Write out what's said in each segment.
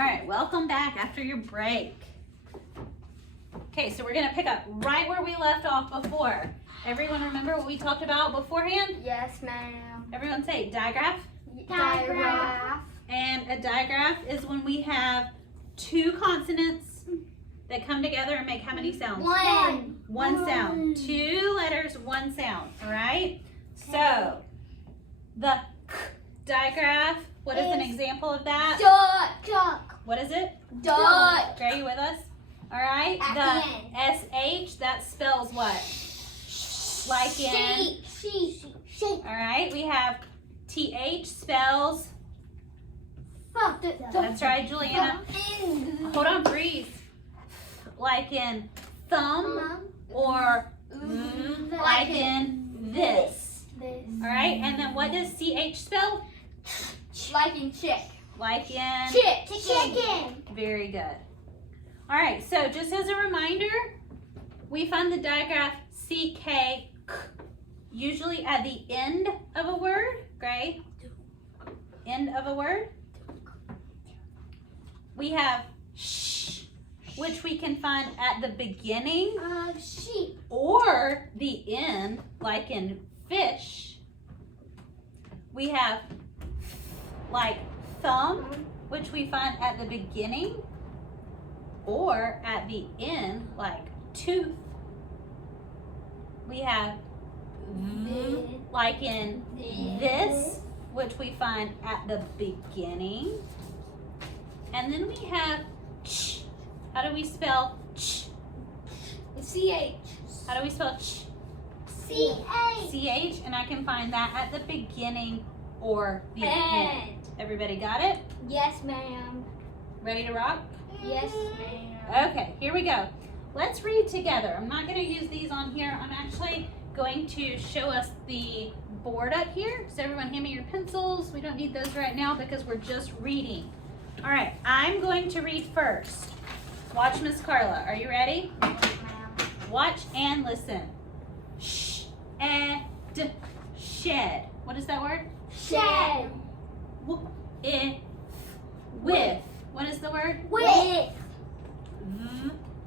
All right, welcome back after your break. Okay, so we're gonna pick up right where we left off before. Everyone remember what we talked about beforehand? Yes, ma'am. Everyone say digraph. Digraph. And a digraph is when we have two consonants that come together and make how many sounds? One sound. Two letters, one sound. All right? So, the k digraph, what is an example of that? Duck. What is it? Duck. Are you with us? All right? At The SH, that spells what? Like in. Sheep. All right? We have TH spells. That's right, Juliana. Hold on, breathe. Like in thumb or like in this. All right? And then what does CH spell? Like in chick. Like in Chicken. Very good. All right, so just as a reminder, we find the digraph CK usually at the end of a word, right? End of a word. We have sh, which we can find at the beginning Of sheep. or the end, like in fish. We have like thumb, which we find at the beginning or at the end, like tooth. We have like in this, which we find at the beginning. And then we have ch. How do we spell ch? CH. How do we spell ch? CH, and I can find that at the beginning or the end. Everybody got it? Yes, ma'am. Ready to rock? Yes, ma'am. Okay, here we go. Let's read together. I'm not going to use these on here. I'm actually going to show us the board up here. So everyone hand me your pencils. We don't need those right now because we're just reading. All right, I'm going to read first. Watch Miss Carla. Are you ready? Yes, ma'am. Watch and listen. Shed. What is that word? Shed. With. What is the word? With.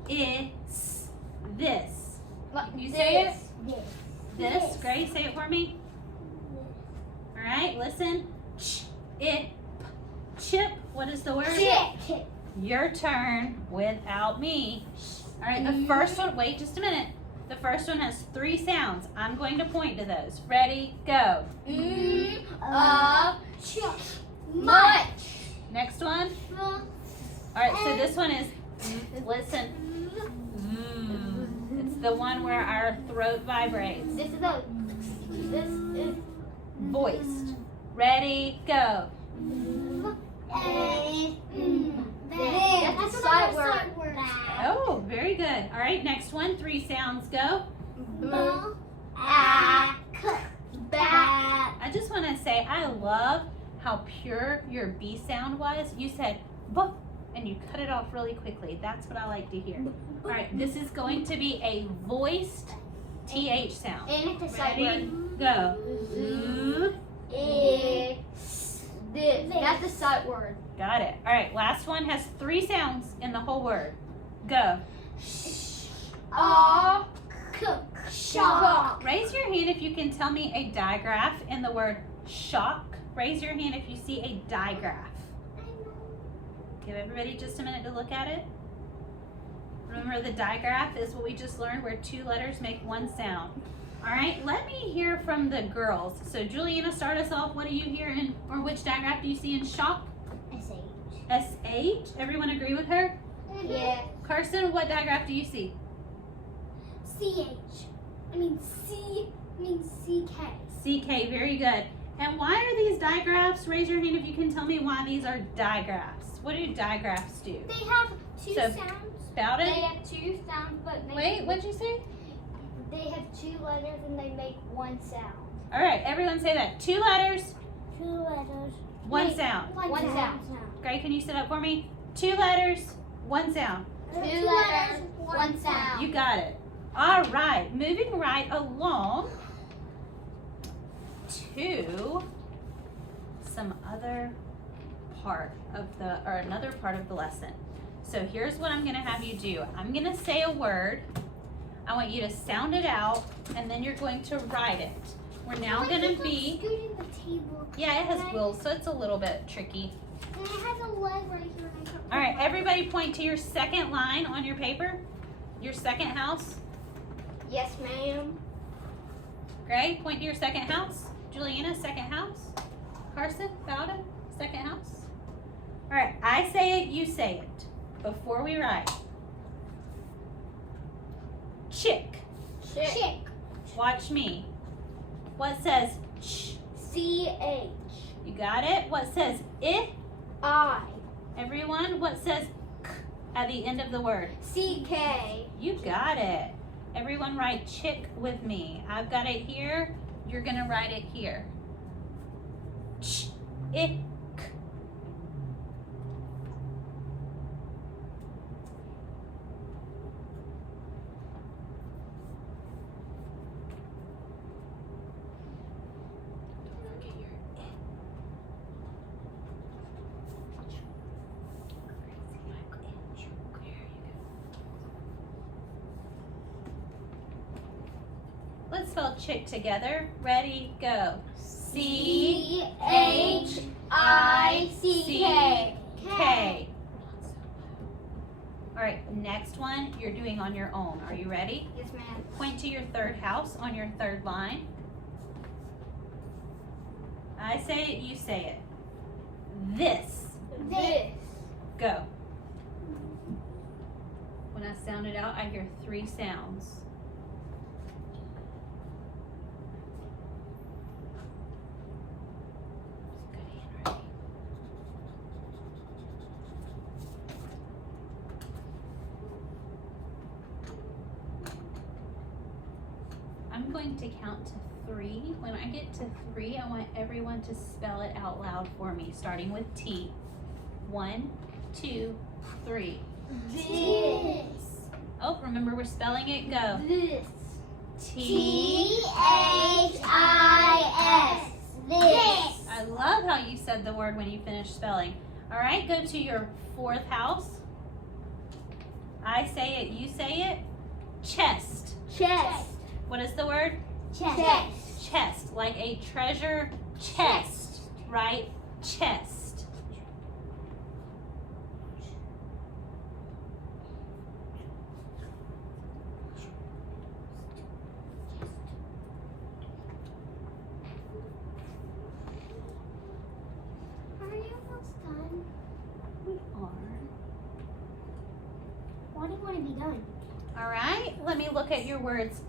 Is this. You This. say it? This. Grace, say it for me. All right, listen. Chip. What is the word? Chick. Your turn without me. All right, the first one, wait just a minute. The first one has 3 sounds. I'm going to point to those. Ready, go. Much. Next one. All right, so this one is, listen. It's the one where our throat vibrates. This is Voiced. Ready, go. That's a sight word. Oh, very good. All right, next one. 3 sounds, go. I just want to say I love how pure your B sound was. You said B and you cut it off really quickly. That's what I like to hear. All right, this is going to be a voiced TH sound. And it's a sight Ready, word. go. This. That's a sight word. Got it. All right, last one has 3 sounds in the whole word. Go. Shock. Raise your hand if you can tell me a digraph in the word shock. Raise your hand if you see a digraph. Give everybody just a minute to look at it. Remember, the digraph is what we just learned, where 2 letters make 1 sound. All right, let me hear from the girls. So Juliana, start us off. What do you hear in, or which digraph do you see in shock? SH. Everyone agree with her? Yeah. Carson, what digraph do you see? CK, very good. And why are these digraphs? Raise your hand if you can tell me why these are digraphs. What do digraphs do? They have 2 So, sounds. Spout They it. have 2 sounds, but Wait, what'd you say? they have 2 letters and they make 1 sound. All right, everyone say that. 2 letters, 2 letters. 1 sound. 1 sound. Gray, can you sit up for me? 2 letters, 1 sound. 2 letters, 1 sound. You got it. All right, moving right along to some other part of another part of the lesson. So here's what I'm gonna have you do. I'm gonna say a word. I want you to sound it out, and then you're going to write it. We're now gonna be. Scooting the table. Yeah, it has wheels, so it's a little bit tricky. And it has a leg right here. All right, everybody point to your second line on your paper. Your second house. Yes, ma'am. Gray, point to your second house. Juliana, second house. Carson, Bowden, second house. All right, I say it, you say it. Before we write. Chick. Chick. Watch me. What says ch? C-H. You got it? What says I? I. Everyone, what says k at the end of the word? C-K. You got it. Everyone write chick with me. I've got it here. You're going to write it here. Ch, I, k. Let's spell chick together. Ready, go. C-H-I-C-K. K. All right, next one you're doing on your own. Are you ready? Yes, ma'am. Point to your third house on your third line. I say it, you say it. This. This. Go. When I sound it out, I hear 3 sounds. Good handwriting. I'm going to count to 3. When I get to 3, I want everyone to spell it out loud for me, starting with T. 1, 2, 3. This. Oh, remember we're spelling it. Go. This. T-H-I-S. This. I love how you said the word when you finished spelling. All right, go to your fourth house. I say it, you say it. Chest. Chest. What is the word? Chest. Chest, like a treasure chest, right? Chest. Are you almost done? We are. Why do you want to be done? All right, let me look at your words.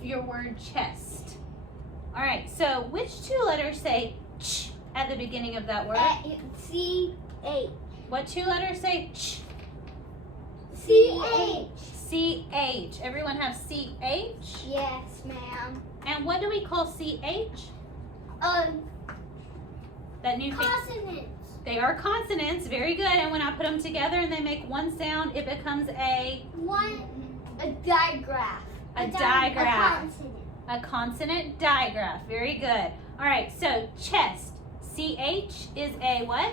Your word chest. All right, so which 2 letters say ch at the beginning of that word? C-H. What 2 letters say ch? C-H. C-H. Everyone have C-H? Yes, ma'am. And what do we call C-H? That new thing. Consonants. They are consonants. Very good. And when I put them together and they make one sound, it becomes a digraph. A digraph. consonant. A consonant digraph. Very good. All right, so chest. C-H is a what?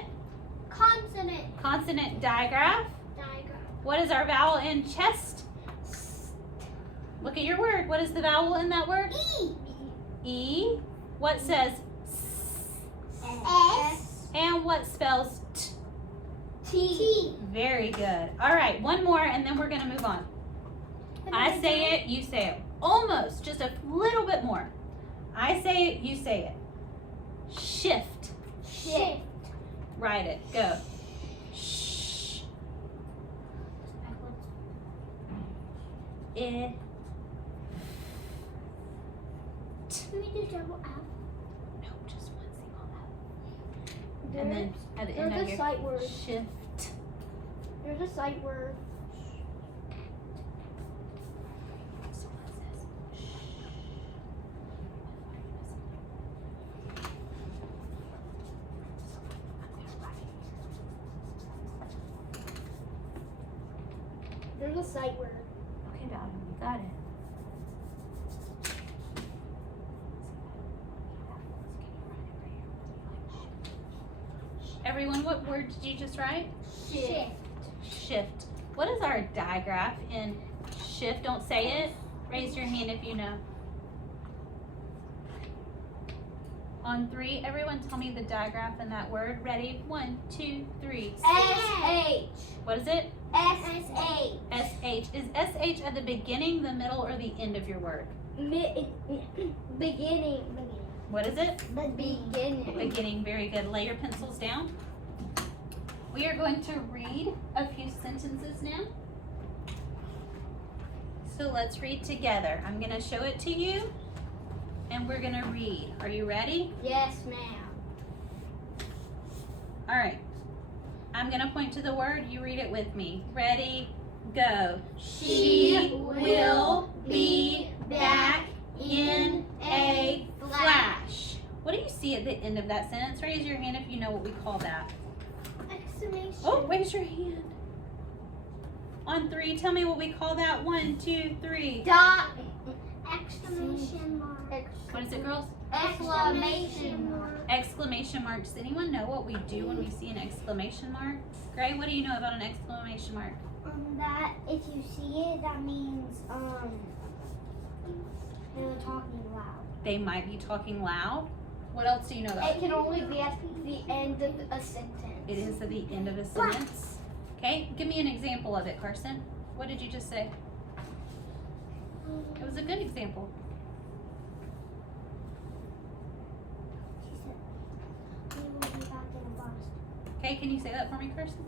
Consonant. Consonant digraph. What is our vowel in chest? Look at your word. What is the vowel in that word? E. E. What says S. and what spells t? T. Very good. All right, one more and then we're going to move on. I say it, you say it. Almost, just a little bit more. I say it, you say it. Shift. Shift. Write it. Go. Shh. It. Can we do double F? No, just one single F. And then at the end there's of a your sight word. shift. There's a sight word. Someone says shh. There's a sight word. Okay, Bowden, you got it. Everyone, what word did you just write? Shift. Shift. What is our digraph in shift? Don't say it. Raise your hand if you know. On 3, everyone tell me the digraph in that word. Ready? 1, 2, 3. SH. What is it? SH. SH. Is SH at the beginning, the middle, or the end of your word? Beginning. What is it? The beginning. Beginning. Very good. Lay your pencils down. We are going to read a few sentences now. So let's read together. I'm going to show it to you, and we're going to read. Are you ready? Yes, ma'am. All right. I'm going to point to the word. You read it with me. Ready? Go. She will be back in a flash. What do you see at the end of that sentence? Raise your hand if you know what we call that. Exclamation. Oh, raise your hand. On 3, tell me what we call that. 1, 2, 3. Dot. Exclamation mark. What is it, girls? Exclamation mark. Exclamation mark. Does anyone know what we do when we see an exclamation mark? Gray, what do you know about an exclamation mark? That if you see it, that means they're talking loud. They might be talking loud. What else do you know about It can only be at the end of a sentence. it? Is at the end of a sentence. Okay, give me an example of it, Carson. What did you just say? It was a good example. She said, "We will be back in a bus." Okay, can you say that for me, Carson?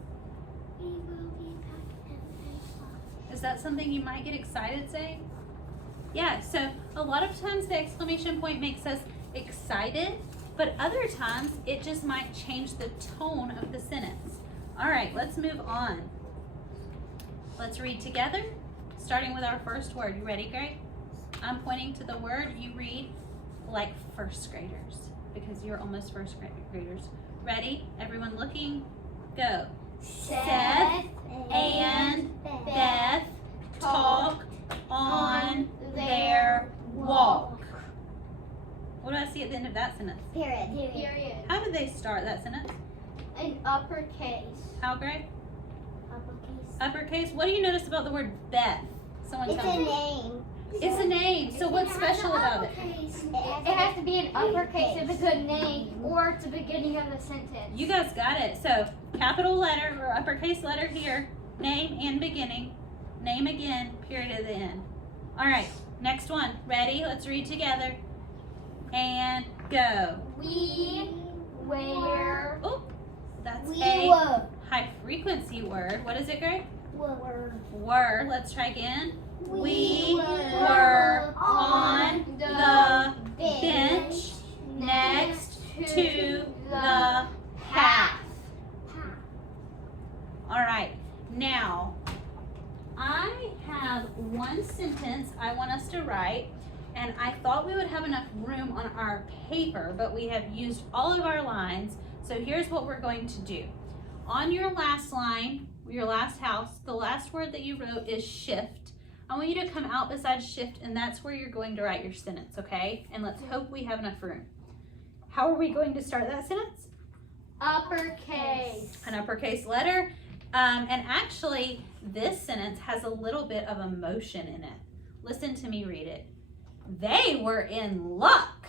We will be back in a bus. Is that something you might get excited saying? Yeah, so a lot of times the exclamation point makes us excited, but other times it just might change the tone of the sentence. All right, let's move on. Let's read together, starting with our first word. You ready, Gray? I'm pointing to the word. You read like first graders because you're almost first graders. Ready? Everyone looking? Go. Seth and Beth talk on their walk. What do I see at the end of that sentence? Period. How did they start that sentence? In uppercase. How, Gray? Uppercase. Uppercase. What do you notice about the word Beth? Someone It's tell a me. name. It's a name. So what's special about it? It has to be an uppercase if it's a name or it's the beginning of a sentence. You guys got it. So capital letter or uppercase letter here, name and beginning, name again, period at the end. All right, next one. Ready? Let's read together. And go. We wear. Oh, that's We a were. high frequency word. What is it, Gray? Were. Were. Let's try again. We were were on the bench next to the path. All right, now I have one sentence I want us to write, and I thought we would have enough room on our paper, but we have used all of our lines. So here's what we're going to do. On your last line, your last house, the last word that you wrote is shift. I want you to come out beside shift, and that's where you're going to write your sentence, okay? And let's hope we have enough room. How are we going to start that sentence? Uppercase. An uppercase letter. And actually, this sentence has a little bit of emotion in it. Listen to me read it. They were in luck.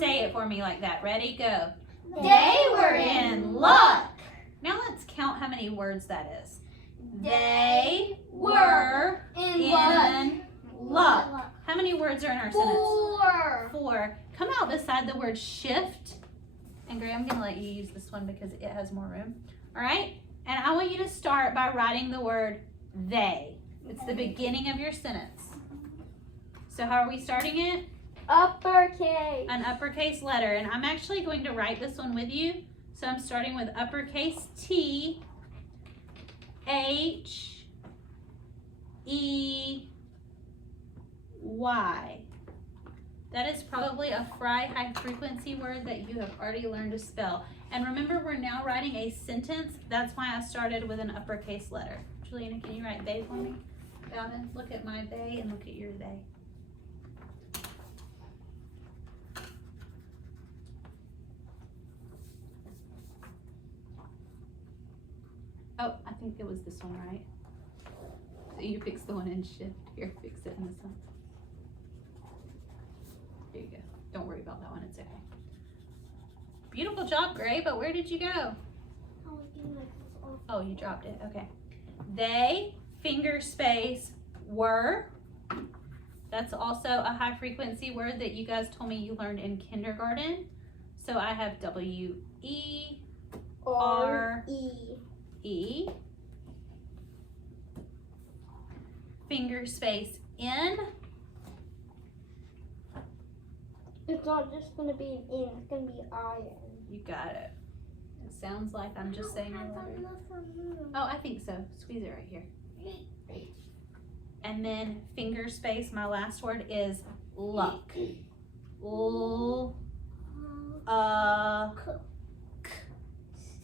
Say it for me like that. Ready? Go. They were in luck. Now let's count how many words that is. They were in luck. How many words are in our sentence? 4. 4. Come out beside the word shift. And Gray, I'm going to let you use this one because it has more room. All right? And I want you to start by writing the word they. It's the beginning of your sentence. So how are we starting it? Uppercase. An uppercase letter. And I'm actually going to write this one with you. So I'm starting with uppercase T, H, E, Y. That is probably a high frequency word that you have already learned to spell. And remember, we're now writing a sentence. That's why I started with an uppercase letter. Juliana, can you write they for me? Gavin, look at my they and look at your they. Oh, I think it was this one, right? So you fix the one in shift. Here, fix it in this one. There you go. Don't worry about that one, it's okay. Beautiful job, Gray, but where did you go? Oh, you dropped it, okay. They, finger space, were. That's also a high frequency word that you guys told me you learned in kindergarten. So I have W-E-R-E. Finger space in. It's not just going to be an in, it's going to be I-N. You got it. It sounds like I'm just saying a letter. Oh, I think so. Squeeze it right here. And then finger space, my last word is luck.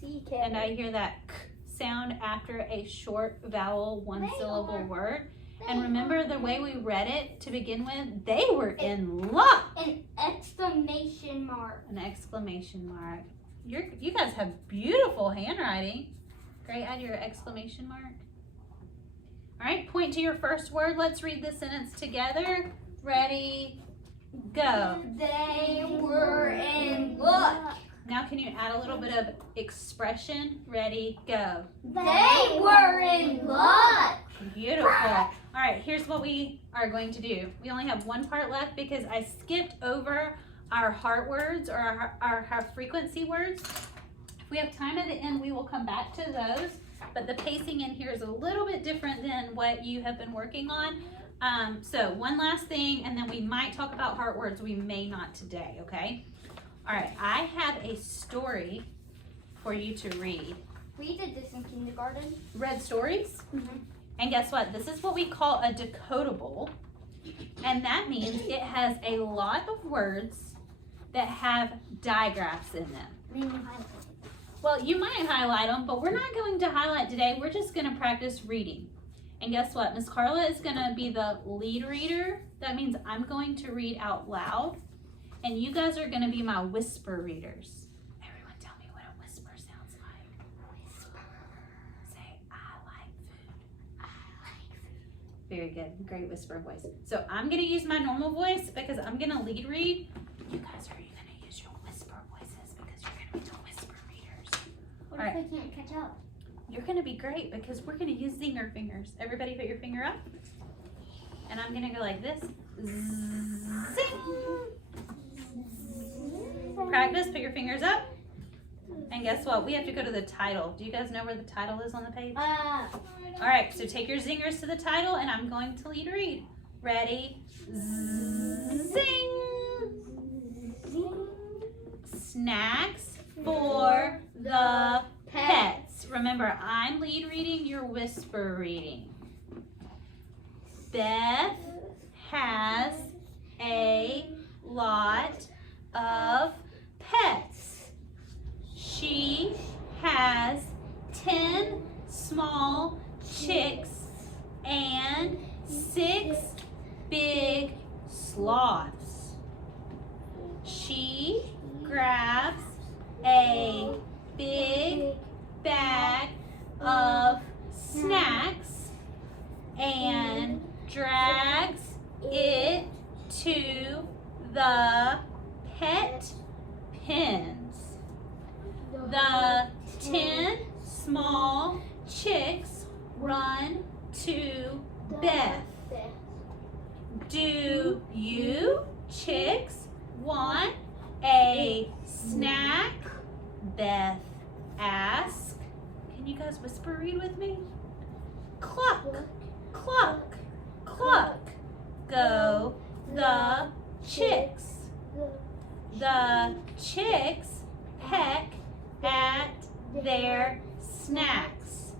C-K. And I hear that k sound after a short vowel, one syllable word. And remember the way we read it to begin with? They were in luck. An exclamation mark. An exclamation mark. You guys have beautiful handwriting. Great, add your exclamation mark. All right, point to your first word. Let's read the sentence together. Ready, go. They were in luck. Now can you add a little bit of expression? Ready, go. They were in luck. Beautiful. All right, here's what we are going to do. We only have one part left because I skipped over our heart words or our frequency words. If we have time at the end, we will come back to those. But the pacing in here is a little bit different than what you have been working on. So one last thing, and then we might talk about heart words. We may not today, okay? All right, I have a story for you to read. We did this in kindergarten. Read stories? Mm-hmm. And guess what? This is what we call a decodable. And that means it has a lot of words that have digraphs in them. Well, you might highlight them, but we're not going to highlight today. We're just going to practice reading. And guess what? Miss Carla is going to be the lead reader. That means I'm going to read out loud. And you guys are going to be my whisper readers. Everyone tell me what a whisper sounds like. Whisper. Say, I like food. I like food. Very good. Great whisper voice. So I'm going to use my normal voice because I'm going to lead read. You guys are going to use your whisper voices because you're going to be the whisper readers. What All if right. I can't catch up? You're going to be great because we're going to use zinger fingers. Everybody put your finger up. And I'm going to go like this. Zing. Practice, put your fingers up. And guess what? We have to go to the title. Do you guys know where the title is on the page? All right, so take your zingers to the title and I'm going to lead read. Ready? Zing. Snacks for the pets. Remember, I'm lead reading, you're whisper reading. Beth has a lot of pets. She has 10 small chicks and 6 big sloths. She grabs a big bag of snacks and drags it to the pet pens. The 10 small chicks run to Beth. Do you chicks want a snack? Beth asked. Can you guys whisper read with me? Cluck, cluck, cluck. Go the chicks. The chicks peck at their snacks.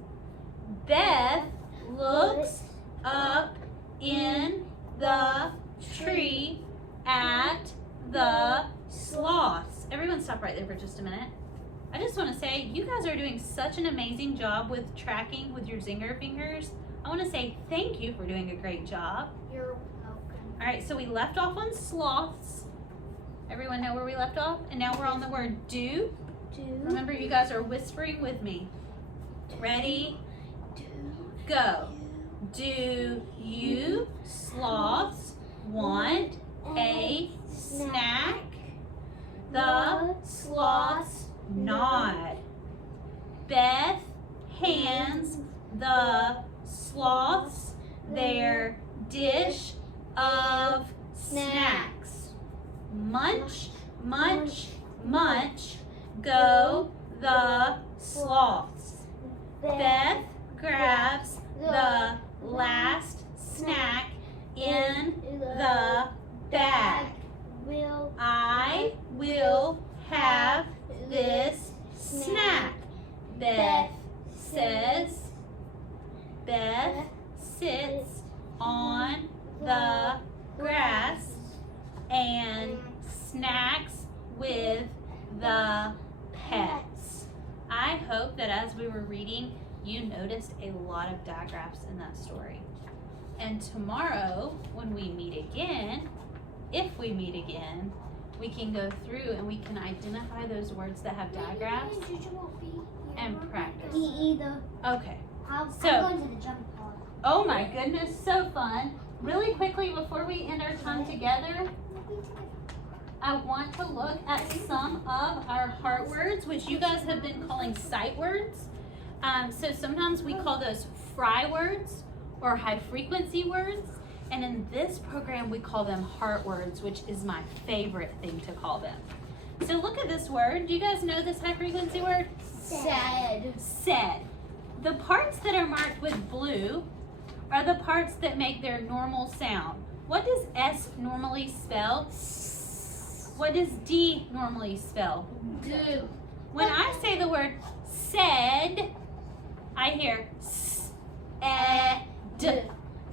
Beth looks up in the tree at the sloths. Everyone stop right there for just a minute. I just want to say, you guys are doing such an amazing job with tracking with your zinger fingers. I want to say thank you for doing a great job. You're welcome. All right, so we left off on sloths. Everyone know where we left off? And now we're on the word do. Do. Remember, you guys are whispering with me. Ready? Go. Do you sloths want a snack? The sloths nod. Beth hands the sloths their dish of snacks. Munch, munch, munch, go the sloths. Beth grabs the last snack in the bag. I will have this snack, Beth says. Beth sits on the grass and snacks with the pets. I hope that as we were reading, you noticed a lot of digraphs in that story. And tomorrow, when we meet again, if we meet again, we can go through and we can identify those words that have digraphs and practice. Me either. Okay. I'm So- going to the jump part. Oh my goodness, so fun. Really quickly, before we end our time together, I want to look at some of our heart words, which you guys have been calling sight words. So sometimes we call those fry words or high frequency words. And in this program, we call them heart words, which is my favorite thing to call them. So look at this word. Do you guys know this high frequency word? Said. Said. The parts that are marked with blue are the parts that make their normal sound. What does S normally spell? What does D normally spell? Do. When I say the word said, I hear s, D.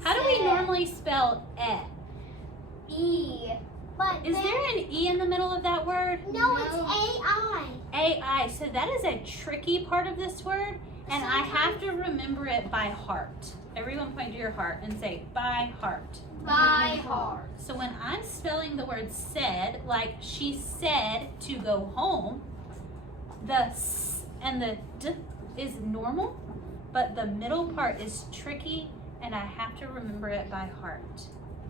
How do we normally spell e? E. But Is there an E in the middle of that word? No, it's AI. AI. So that is a tricky part of this word, and I have to remember it by heart. Everyone point to your heart and say, by heart. By heart. So when I'm spelling the word said, like she said to go home, the S and the D is normal, but the middle part is tricky, and I have to remember it by heart.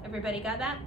Everybody got that?